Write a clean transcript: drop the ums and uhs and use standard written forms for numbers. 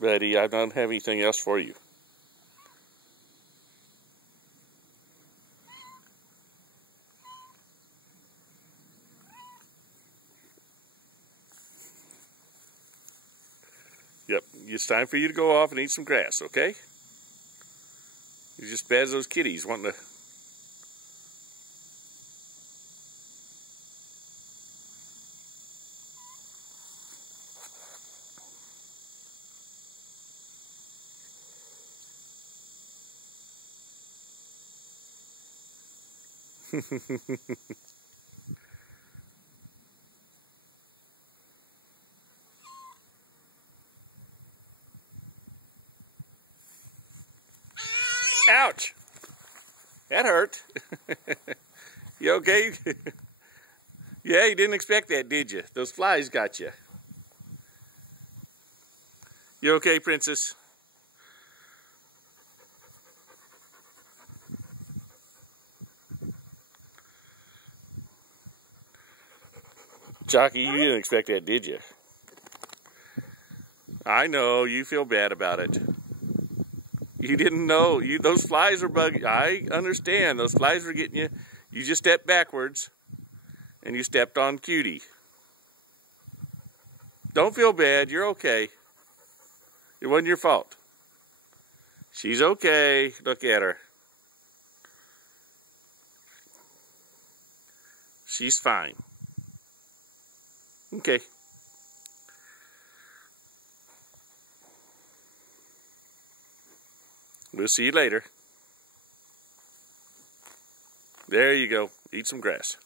buddy. I don't have anything else for you. Yep, it's time for you to go off and eat some grass, okay? You're just bad as those kitties wanting to... Ouch! That hurt. You okay? Yeah, you didn't expect that, did you? Those flies got you. You okay, Princess? Jockey, you didn't expect that, did you? I know, you feel bad about it. You didn't know. Those flies are bugging. I understand. Those flies were getting you. You just stepped backwards, and you stepped on Cutie. Don't feel bad. You're okay. It wasn't your fault. She's okay. Look at her. She's fine. Okay. We'll see you later. There you go. Eat some grass.